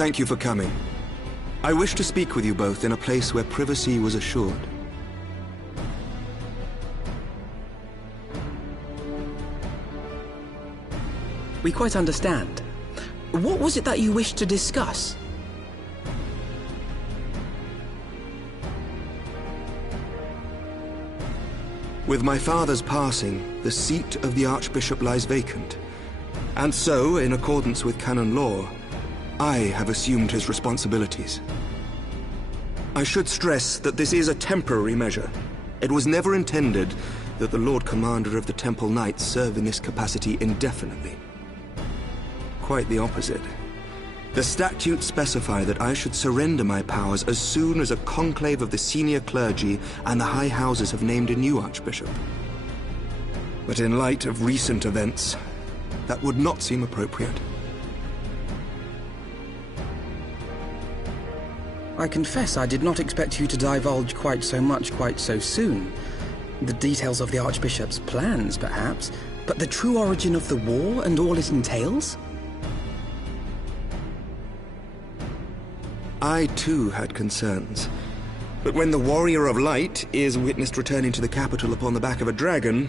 Thank you for coming. I wish to speak with you both in a place where privacy was assured. We quite understand. What was it that you wished to discuss? With my father's passing, the seat of the Archbishop lies vacant. And so, in accordance with canon law, I have assumed his responsibilities. I should stress that this is a temporary measure. It was never intended that the Lord Commander of the Temple Knights serve in this capacity indefinitely. Quite the opposite. The statutes specify that I should surrender my powers as soon as a conclave of the senior clergy and the high houses have named a new archbishop. But in light of recent events, that would not seem appropriate. I confess I did not expect you to divulge quite so much quite so soon. The details of the Archbishop's plans, perhaps, but the true origin of the war and all it entails? I too had concerns. But when the Warrior of Light is witnessed returning to the capital upon the back of a dragon,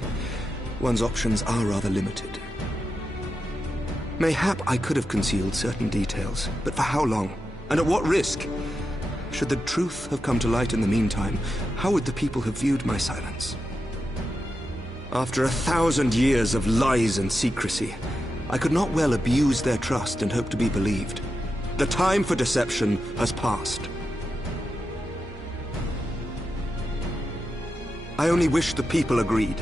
one's options are rather limited. Mayhap I could have concealed certain details, but for how long? And at what risk? Should the truth have come to light in the meantime, how would the people have viewed my silence? After 1,000 years of lies and secrecy, I could not well abuse their trust and hope to be believed. The time for deception has passed. I only wish the people agreed.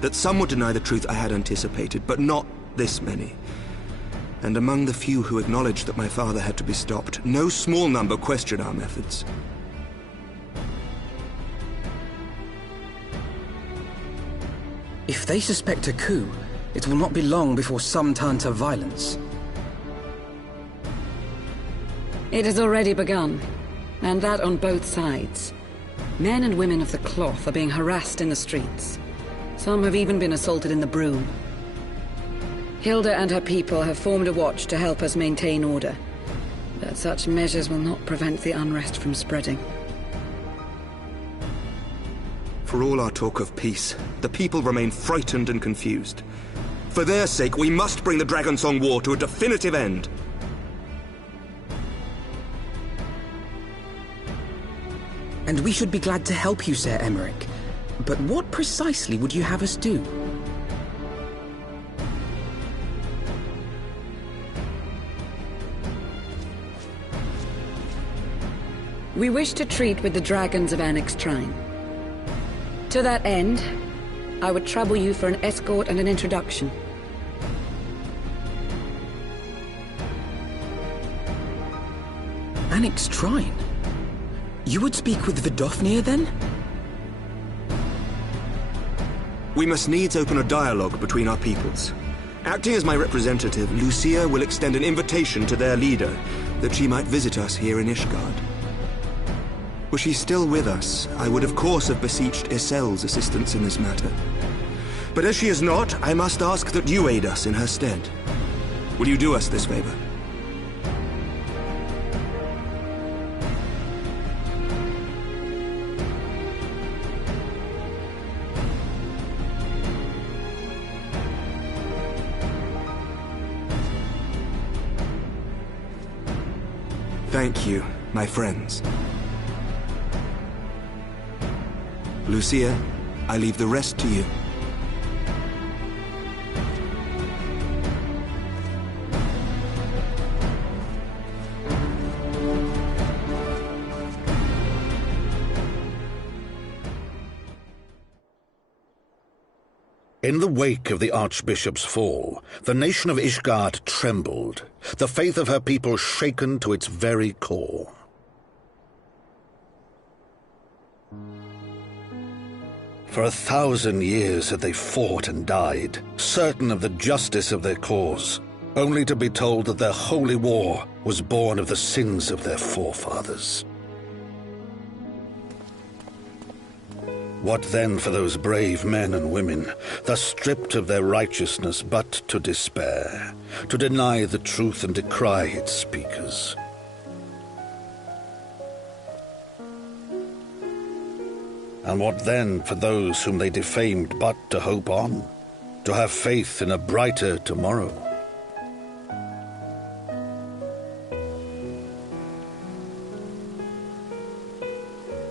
That some would deny the truth I had anticipated, but not this many. And among the few who acknowledged that my father had to be stopped, no small number questioned our methods. If they suspect a coup, it will not be long before some turn to violence. It has already begun, and that on both sides. Men and women of the cloth are being harassed in the streets. Some have even been assaulted in the broom. Hilda and her people have formed a watch to help us maintain order, but such measures will not prevent the unrest from spreading. For all our talk of peace, the people remain frightened and confused. For their sake, we must bring the Dragonsong War to a definitive end. And we should be glad to help you, Sir Emmerich. But what precisely would you have us do? We wish to treat with the dragons of Annex Shrine. To that end, I would trouble you for an escort and an introduction. Annex Shrine? You would speak with Vidofnir, then? We must needs open a dialogue between our peoples. Acting as my representative, Lucia will extend an invitation to their leader, that she might visit us here in Ishgard. Were she still with us, I would of course have beseeched Isel's assistance in this matter. But as she is not, I must ask that you aid us in her stead. Will you do us this favor? Thank you, my friends. Lucia, I leave the rest to you. In the wake of the Archbishop's fall, the nation of Ishgard trembled, the faith of her people shaken to its very core. For 1,000 years had they fought and died, certain of the justice of their cause, only to be told that their holy war was born of the sins of their forefathers. What then for those brave men and women, thus stripped of their righteousness but to despair, to deny the truth and decry its speakers? And what then for those whom they defamed but to hope on, to have faith in a brighter tomorrow?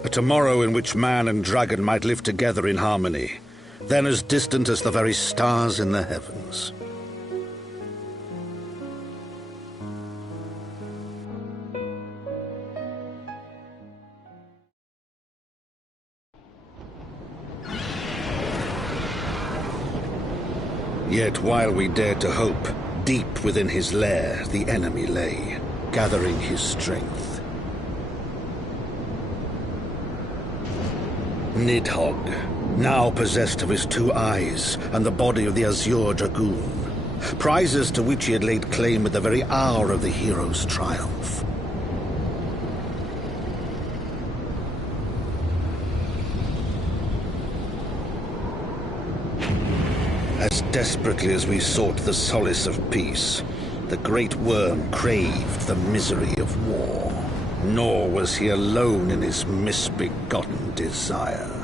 A tomorrow in which man and dragon might live together in harmony, then as distant as the very stars in the heavens. Yet while we dared to hope, deep within his lair the enemy lay, gathering his strength. Nidhogg, now possessed of his 2 eyes and the body of the Azure Dragoon, prizes to which he had laid claim at the very hour of the hero's triumph. As desperately as we sought the solace of peace, the great worm craved the misery of war. Nor was he alone in his misbegotten desire.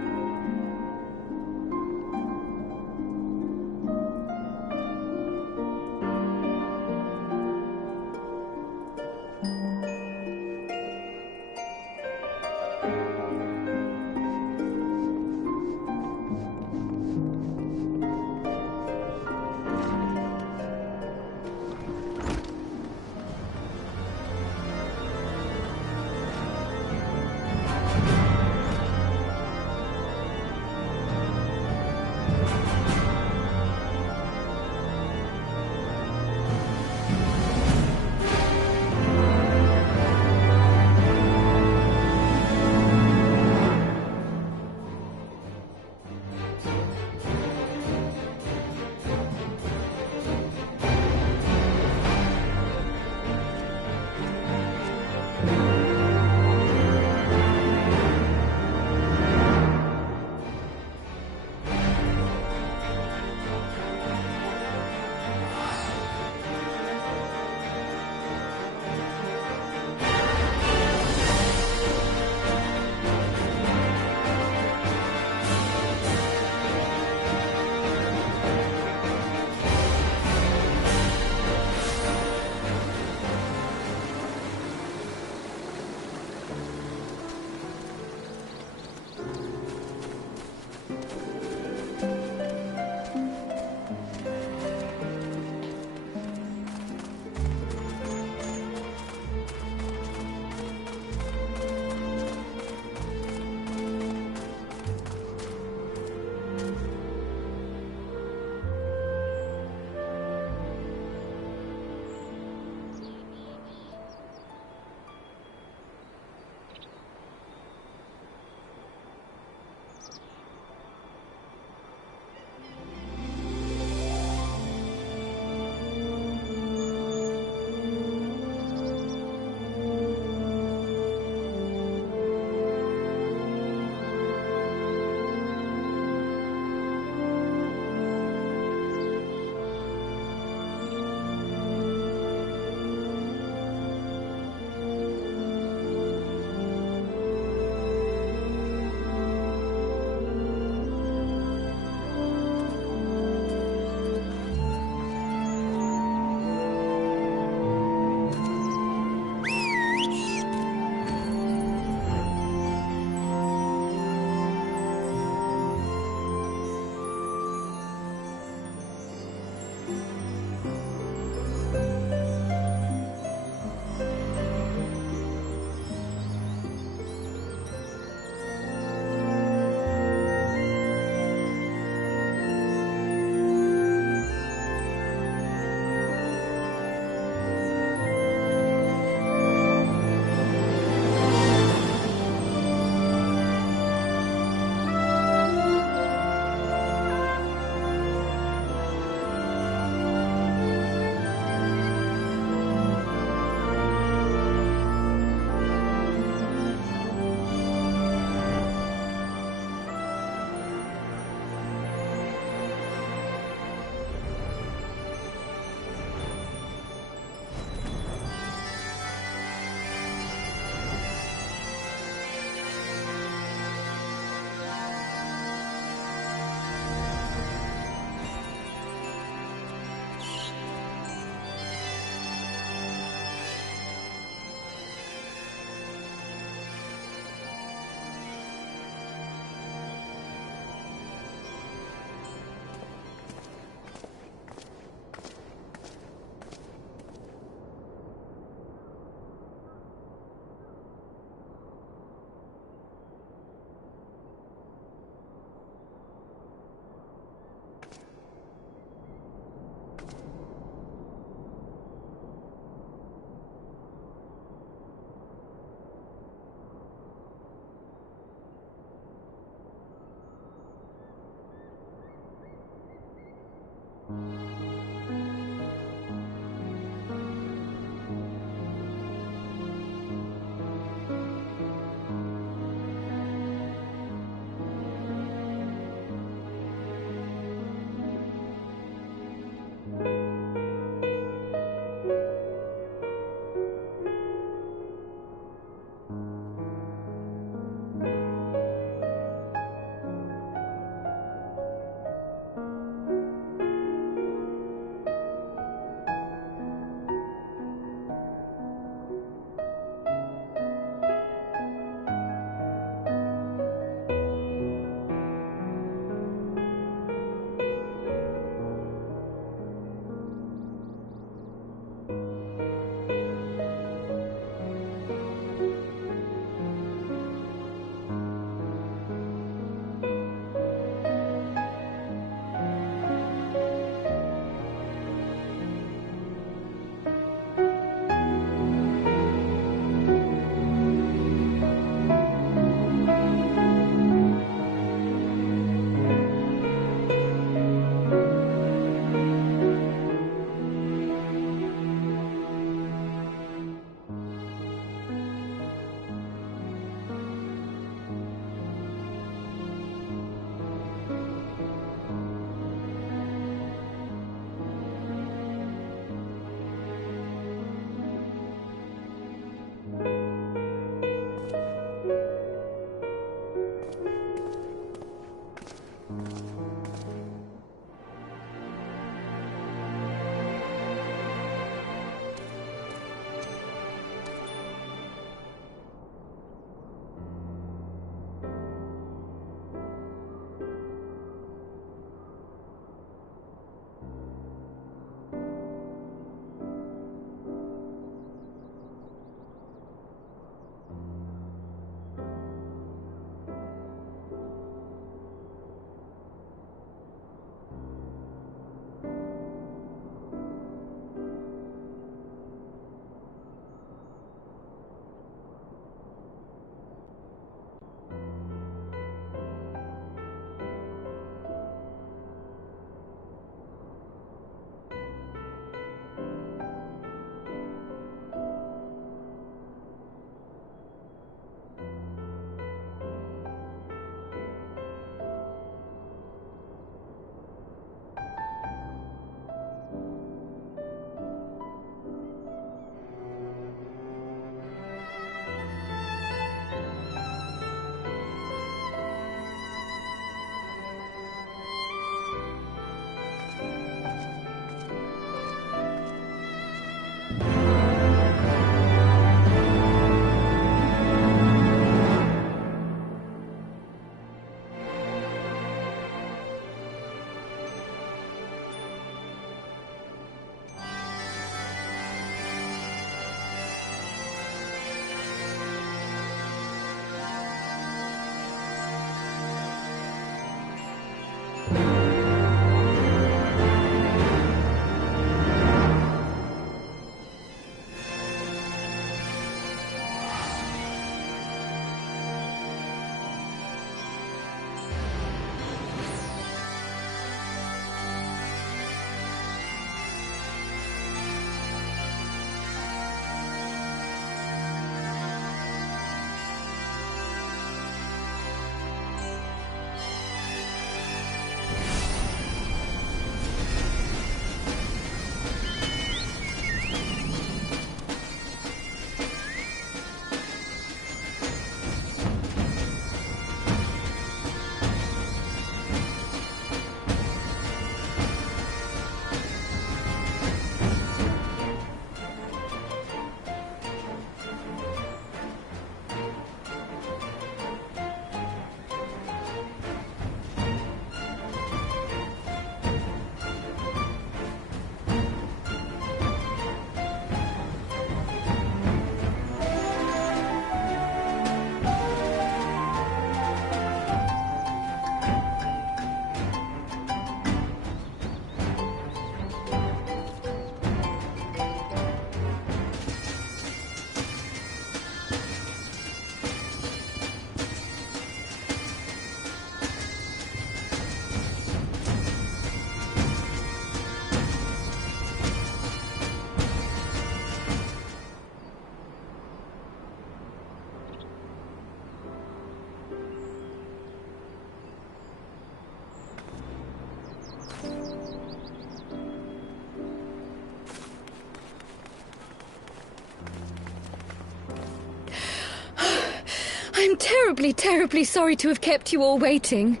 I'm terribly, terribly sorry to have kept you all waiting.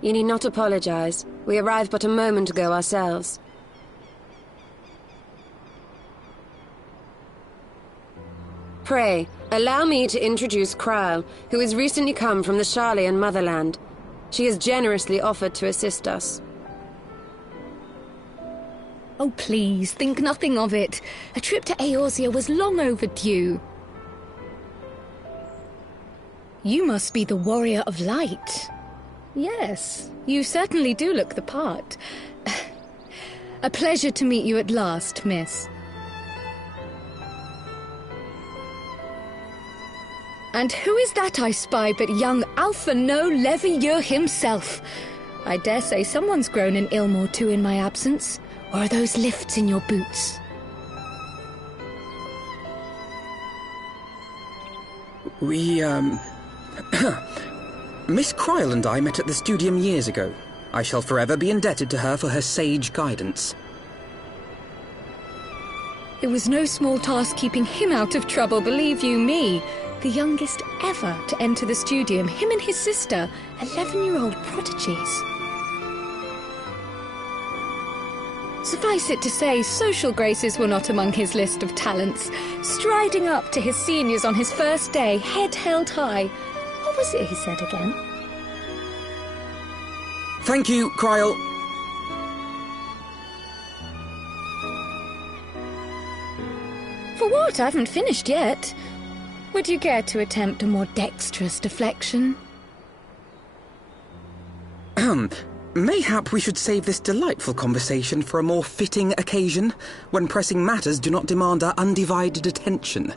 You need not apologize. We arrived but a moment ago ourselves. Pray, allow me to introduce Kryle, who has recently come from the Sharlayan motherland. She has generously offered to assist us. Oh, please, think nothing of it. A trip to Eorzea was long overdue. You must be the Warrior of Light. Yes, you certainly do look the part. A pleasure to meet you at last, miss. And who is that I spy but young Alpha No Levieux himself? I dare say someone's grown an ilm or two in my absence. Or are those lifts in your boots? We, Miss Kryle and I met at the Studium years ago. I shall forever be indebted to her for her sage guidance. It was no small task keeping him out of trouble, believe you me. The youngest ever to enter the Studium, him and his sister, 11-year-old prodigies. Suffice it to say, social graces were not among his list of talents. Striding up to his seniors on his first day, head held high. What was it he said again? Thank you, Kryle. For what? I haven't finished yet. Would you care to attempt a more dexterous deflection? Mayhap we should save this delightful conversation for a more fitting occasion, when pressing matters do not demand our undivided attention.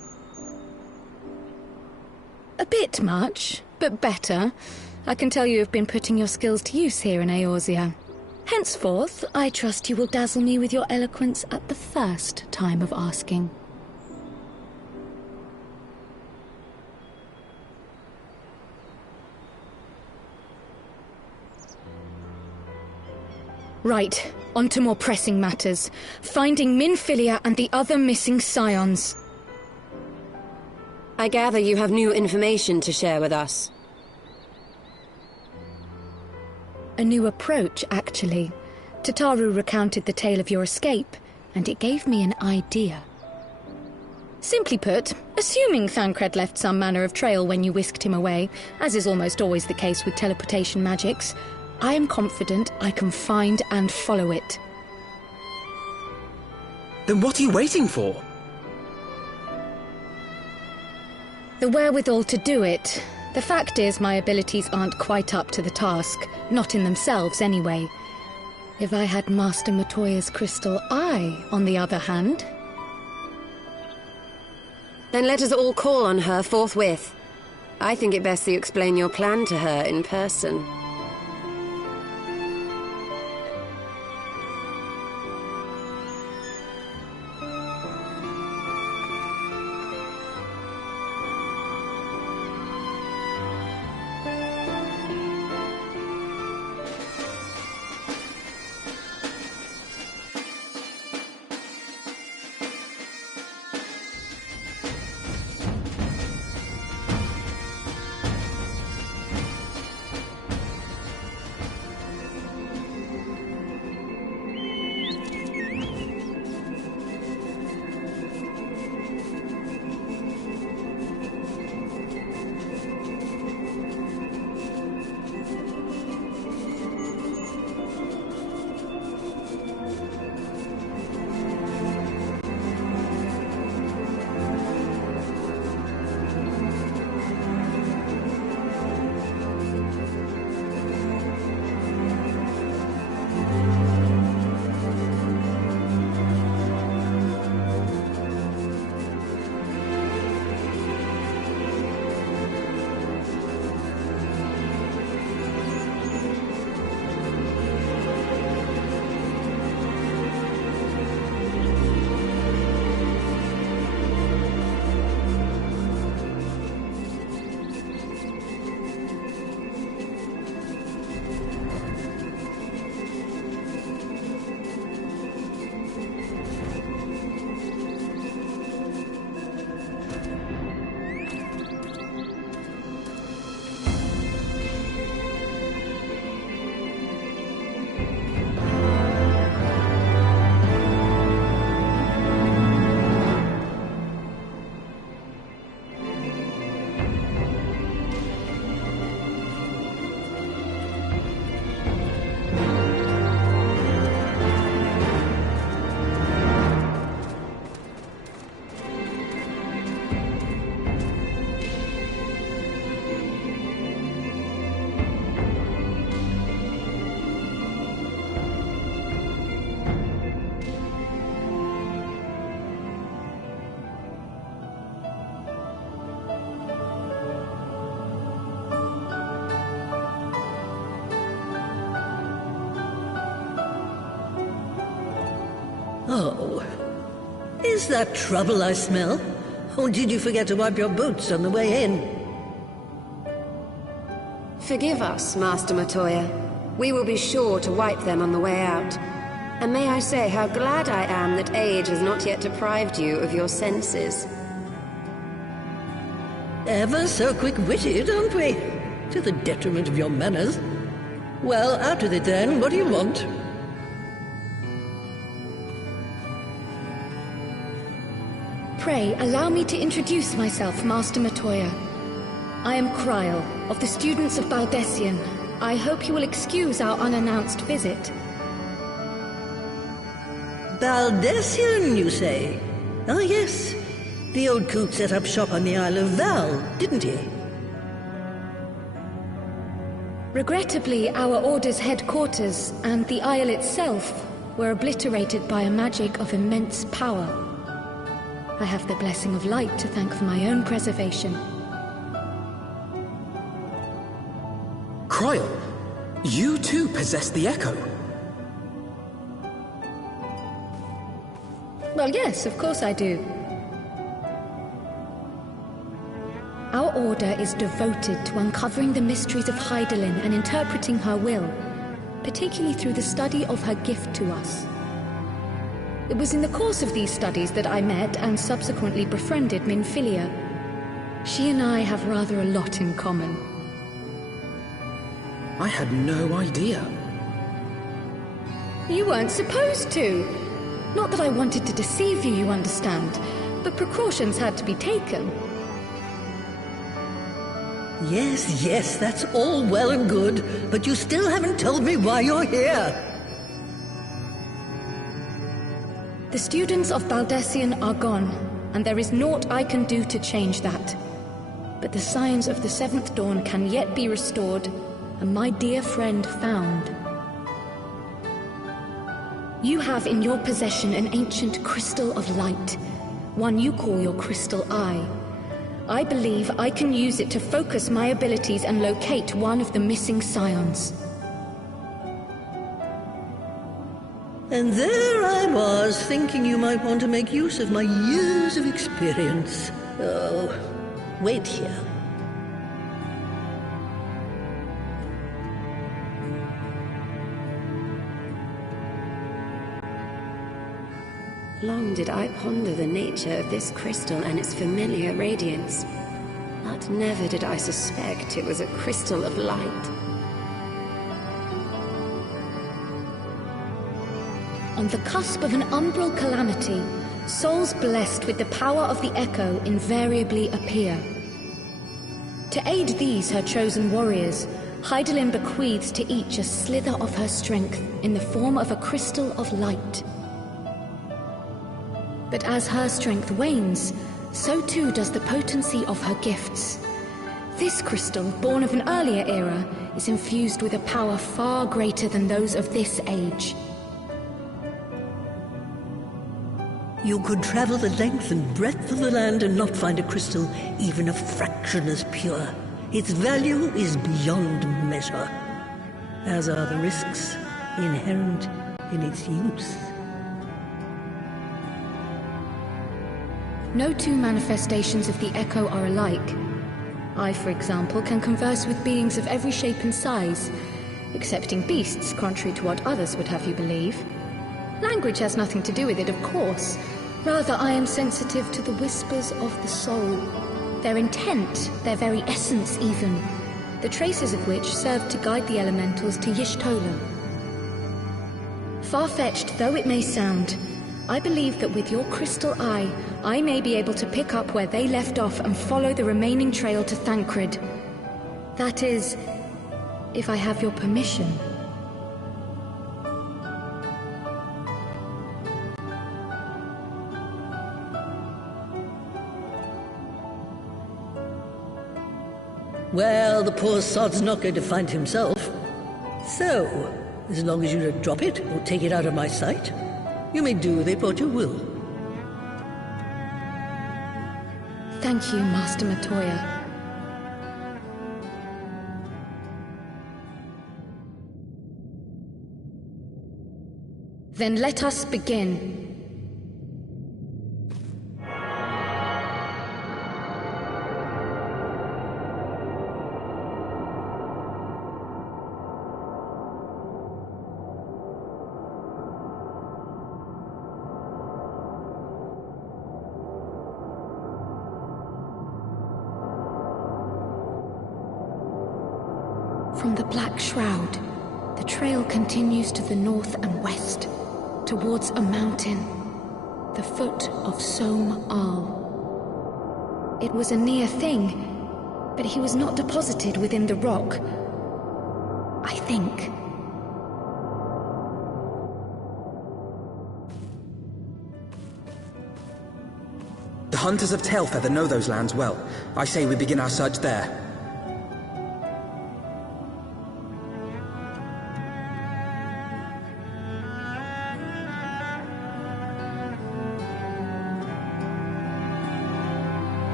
A bit much, but better. I can tell you have been putting your skills to use here in Eorzea. Henceforth, I trust you will dazzle me with your eloquence at the first time of asking. Right, on to more pressing matters. Finding Minfilia and the other missing scions. I gather you have new information to share with us. A new approach, actually. Tataru recounted the tale of your escape, and it gave me an idea. Simply put, assuming Thancred left some manner of trail when you whisked him away, as is almost always the case with teleportation magics, I am confident I can find and follow it. Then what are you waiting for? The wherewithal to do it. The fact is, my abilities aren't quite up to the task. Not in themselves, anyway. If I had Master Matoya's crystal eye, on the other hand... Then let us all call on her forthwith. I think it best you explain your plan to her in person. Oh, is that trouble I smell? Or did you forget to wipe your boots on the way in? Forgive us, Master Matoya. We will be sure to wipe them on the way out. And may I say how glad I am that age has not yet deprived you of your senses. Ever so quick-witted, aren't we? To the detriment of your manners. Well, out with it then. What do you want? Pray, allow me to introduce myself, Master Matoya. I am Kryl, of the students of Baldessian. I hope you will excuse our unannounced visit. Baldessian, you say? Ah, yes. The old coot set up shop on the Isle of Val, didn't he? Regrettably, our Order's headquarters and the Isle itself were obliterated by a magic of immense power. I have the blessing of light to thank for my own preservation. Kryl, you too possess the Echo. Well, yes, of course I do. Our Order is devoted to uncovering the mysteries of Hydaelyn and interpreting her will, particularly through the study of her gift to us. It was in the course of these studies that I met and subsequently befriended Minfilia. She and I have rather a lot in common. I had no idea. You weren't supposed to. Not that I wanted to deceive you, you understand, but precautions had to be taken. Yes, yes, that's all well and good, but you still haven't told me why you're here. The students of Baldessian are gone, and there is naught I can do to change that. But the signs of the Seventh Dawn can yet be restored, and my dear friend found. You have in your possession an ancient crystal of light, one you call your crystal eye. I believe I can use it to focus my abilities and locate one of the missing scions. And there I was, thinking you might want to make use of my years of experience. Oh, wait here. Long did I ponder the nature of this crystal and its familiar radiance, but never did I suspect it was a crystal of light. On the cusp of an umbral calamity, souls blessed with the power of the Echo invariably appear. To aid these, her chosen warriors, Hydaelyn bequeaths to each a slither of her strength in the form of a crystal of light. But as her strength wanes, so too does the potency of her gifts. This crystal, born of an earlier era, is infused with a power far greater than those of this age. You could travel the length and breadth of the land and not find a crystal even a fraction as pure. Its value is beyond measure, as are the risks inherent in its use. No two manifestations of the Echo are alike. I, for example, can converse with beings of every shape and size, excepting beasts, contrary to what others would have you believe. Language has nothing to do with it, of course. Rather, I am sensitive to the whispers of the soul. Their intent, their very essence even, the traces of which serve to guide the elementals to Y'shtola. Far-fetched though it may sound, I believe that with your crystal eye, I may be able to pick up where they left off and follow the remaining trail to Thancred. That is, if I have your permission. Well, the poor sod's not going to find himself. So, as long as you don't drop it or take it out of my sight, you may do with it what you will. Thank you, Master Matoya. Then let us begin. From the Black Shroud, the trail continues to the north and west, towards a mountain, the foot of Somme Arl. It was a near thing, but he was not deposited within the rock. I think. The hunters of Tailfeather know those lands well. I say we begin our search there.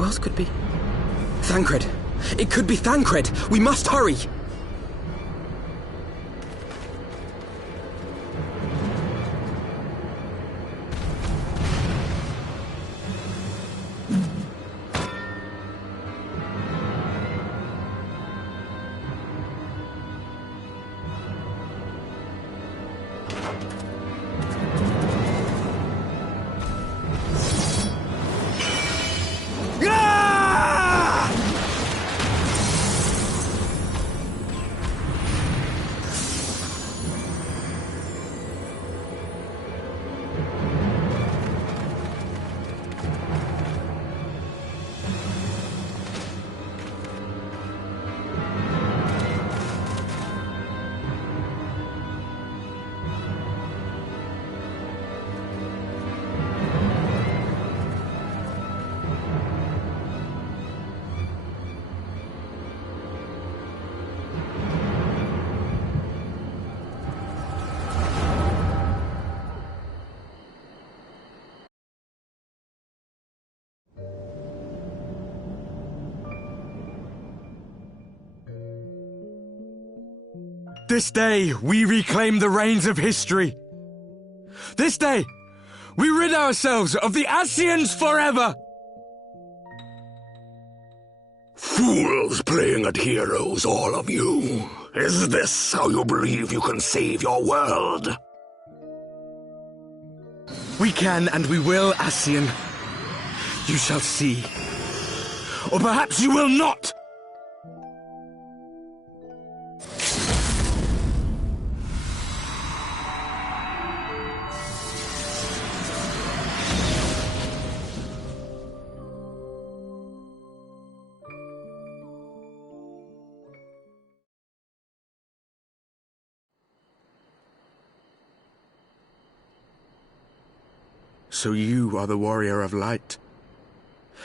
Who else could be? Thancred! It could be Thancred! We must hurry! This day, we reclaim the reins of history. This day, we rid ourselves of the Ascians forever! Fools playing at heroes, all of you. Is this how you believe you can save your world? We can and we will, Ascian. You shall see. Or perhaps you will not! So you are the warrior of light,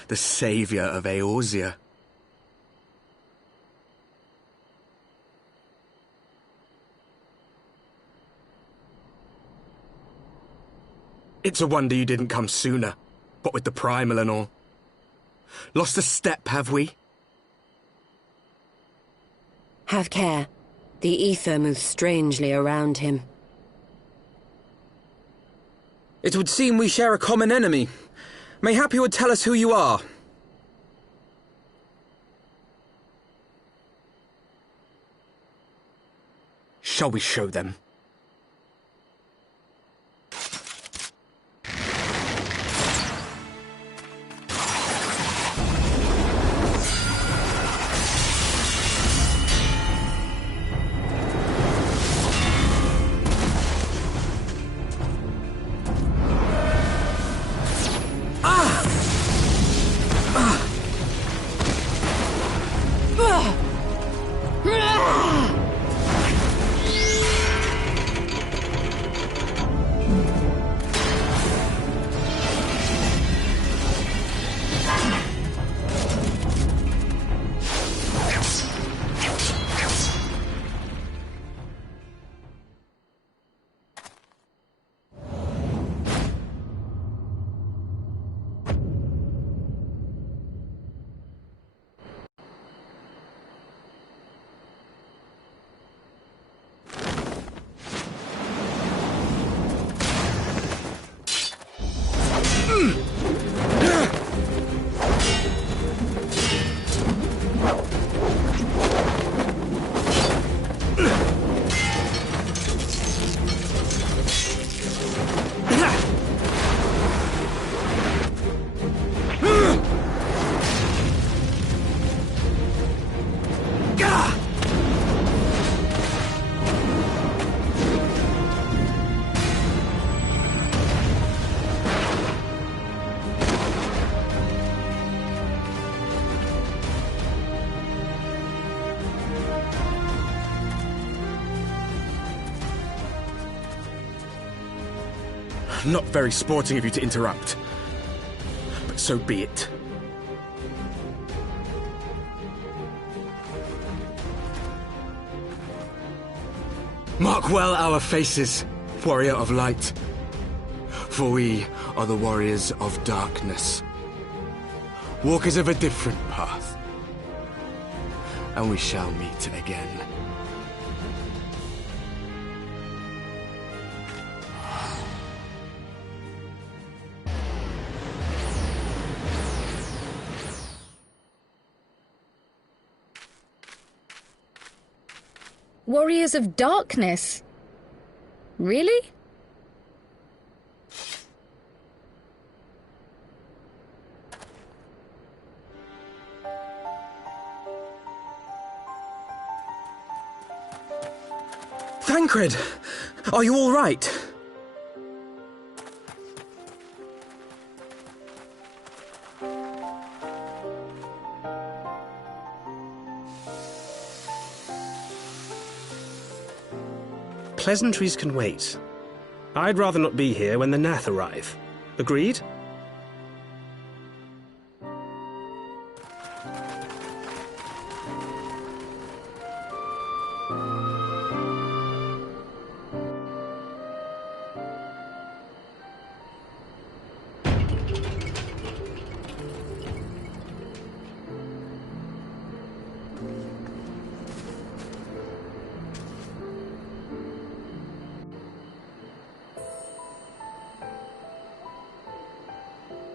the savior of Eorzea. It's a wonder you didn't come sooner, what with the primal and all. Lost a step, have we? Have care. The ether moves strangely around him. It would seem we share a common enemy. Mayhap you would tell us who you are. Shall we show them? Not very sporting of you to interrupt. But so be it. Mark well our faces, warrior of light. For we are the warriors of darkness. Walkers of a different path. And we shall meet again. Warriors of Darkness? Really? Thancred! Are you all right? Pleasantries can wait. I'd rather not be here when the Nath arrive. Agreed?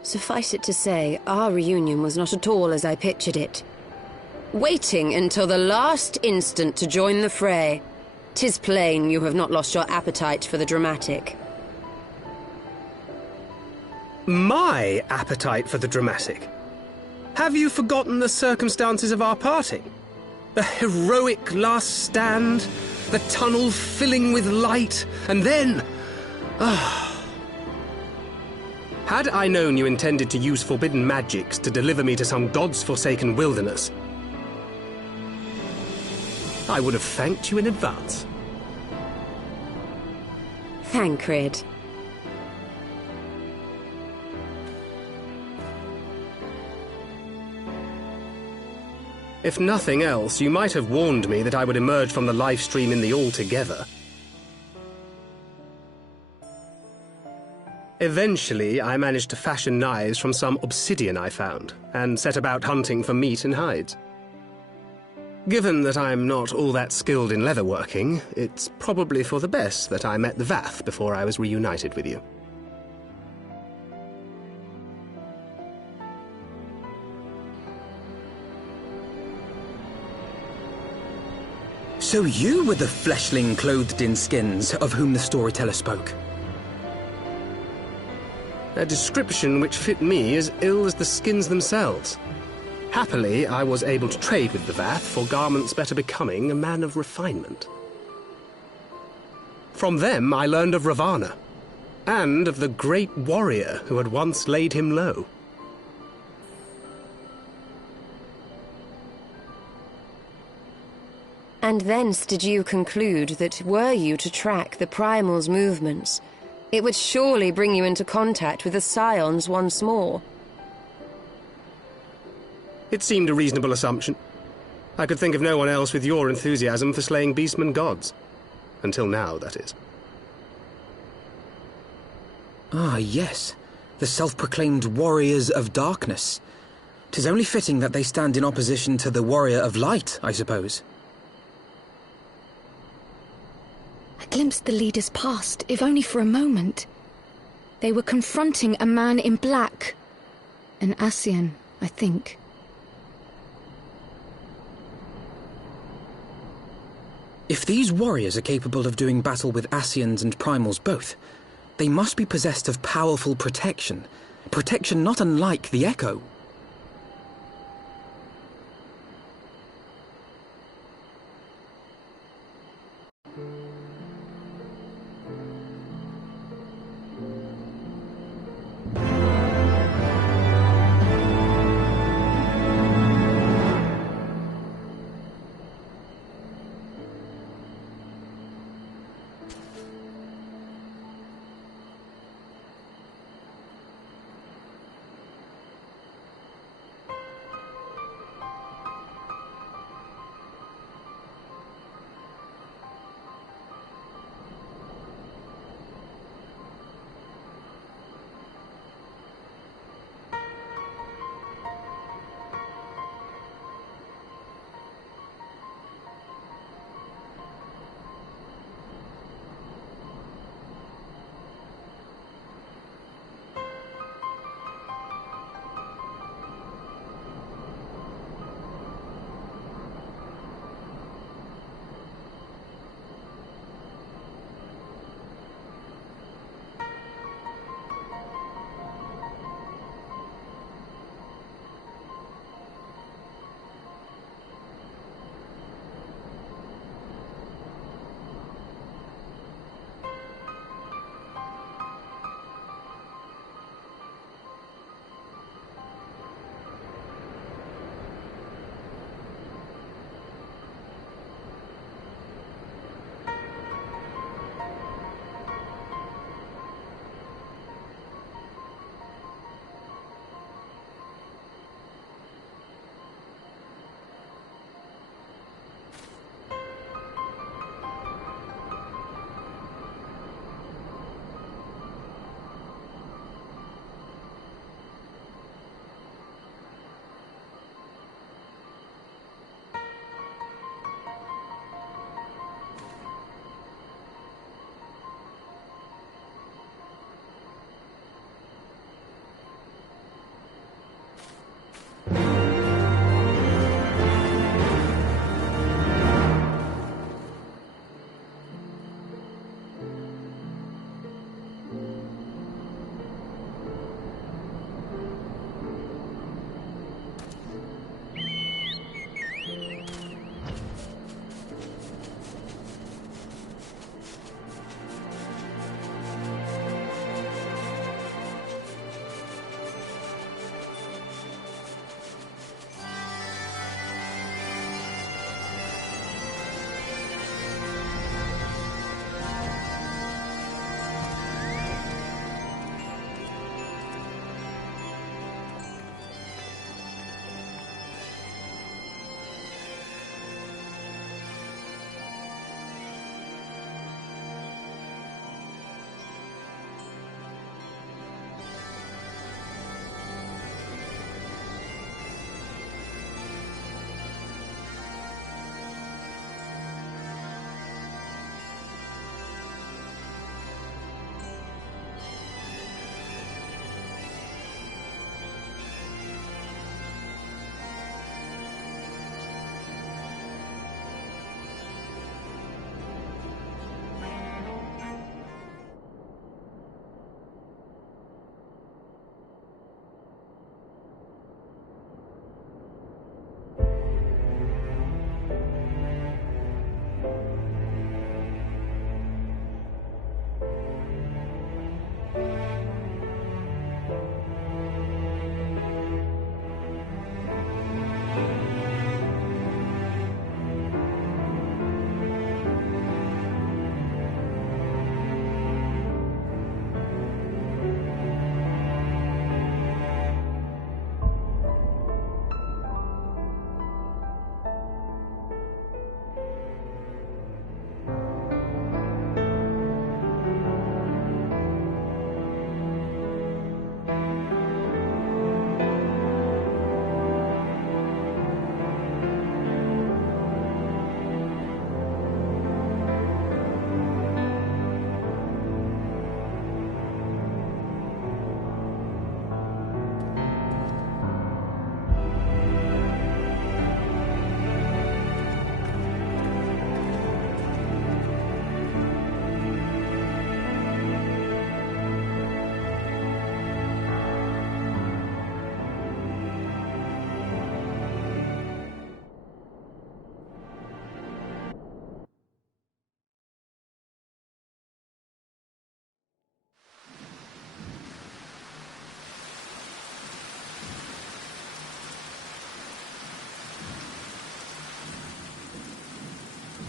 Suffice it to say, our reunion was not at all as I pictured it. Waiting until the last instant to join the fray. 'Tis plain you have not lost your appetite for the dramatic. My appetite for the dramatic? Have you forgotten the circumstances of our parting? The heroic last stand, the tunnel filling with light, and then... Had I known you intended to use forbidden magics to deliver me to some god's forsaken wilderness, I would have thanked you in advance. Thancred. If nothing else, you might have warned me that I would emerge from the life stream in the Altogether. Eventually, I managed to fashion knives from some obsidian I found, and set about hunting for meat and hides. Given that I'm not all that skilled in leatherworking, it's probably for the best that I met the Vath before I was reunited with you. So you were the fleshling clothed in skins of whom the storyteller spoke? A description which fit me as ill as the skins themselves. Happily, I was able to trade with the Vath for garments better becoming a man of refinement. From them I learned of Ravana, and of the great warrior who had once laid him low. And thence did you conclude that were you to track the Primal's movements, it would surely bring you into contact with the Scions once more. It seemed a reasonable assumption. I could think of no one else with your enthusiasm for slaying beastmen gods. Until now, that is. Ah, yes. The self-proclaimed warriors of darkness. 'Tis only fitting that they stand in opposition to the warrior of light, I suppose. I glimpsed the leaders past, if only for a moment. They were confronting a man in black. An Ascian, I think. If these warriors are capable of doing battle with Ascians and Primals both, they must be possessed of powerful protection. Protection not unlike the Echo.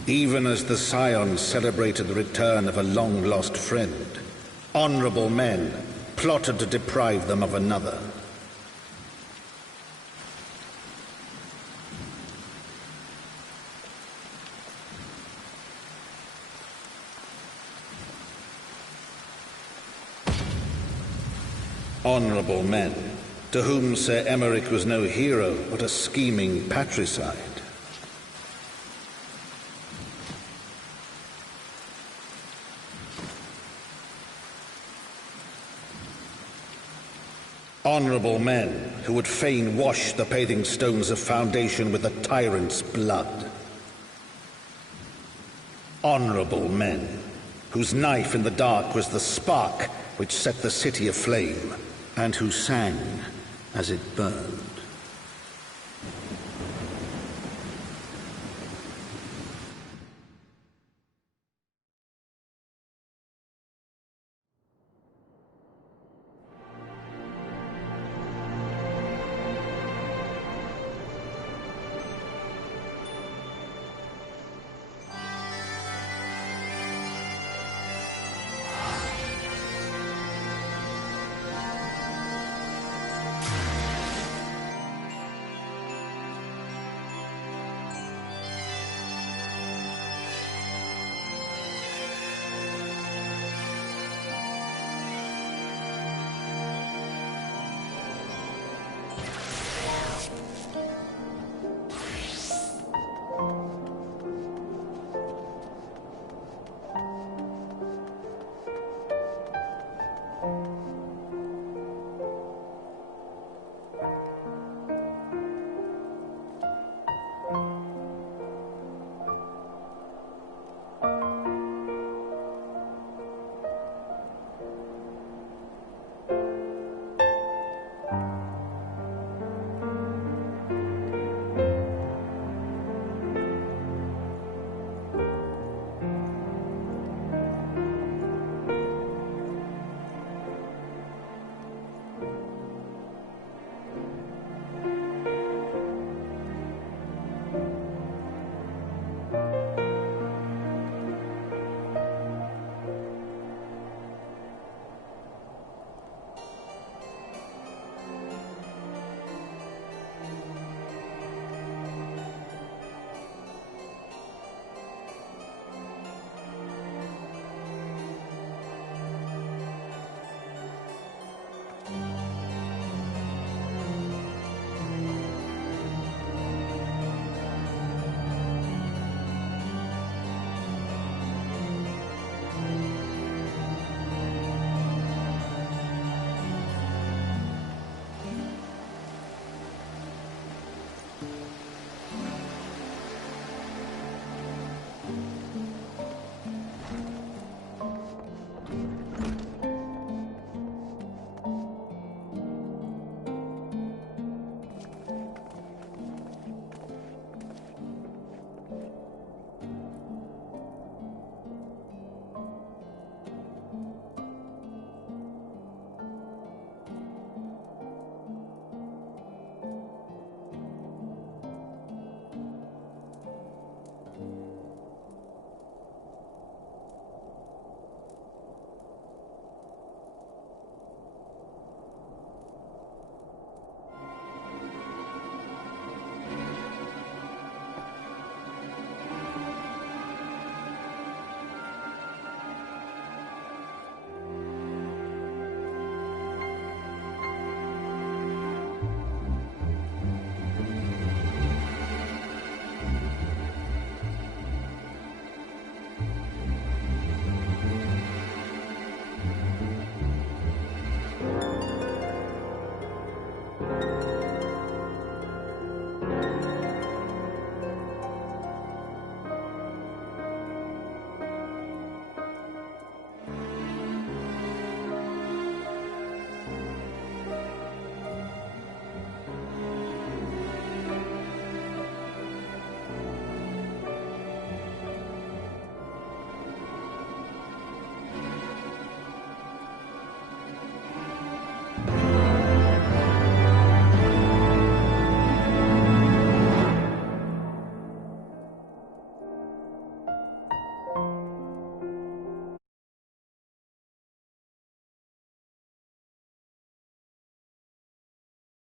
Even as the Scions celebrated the return of a long-lost friend, honorable men plotted to deprive them of another. Honorable men, to whom Sir Emeric was no hero, but a scheming patricide. Honorable men who would fain wash the paving stones of foundation with the tyrant's blood. Honorable men whose knife in the dark was the spark which set the city aflame, and who sang as it burned.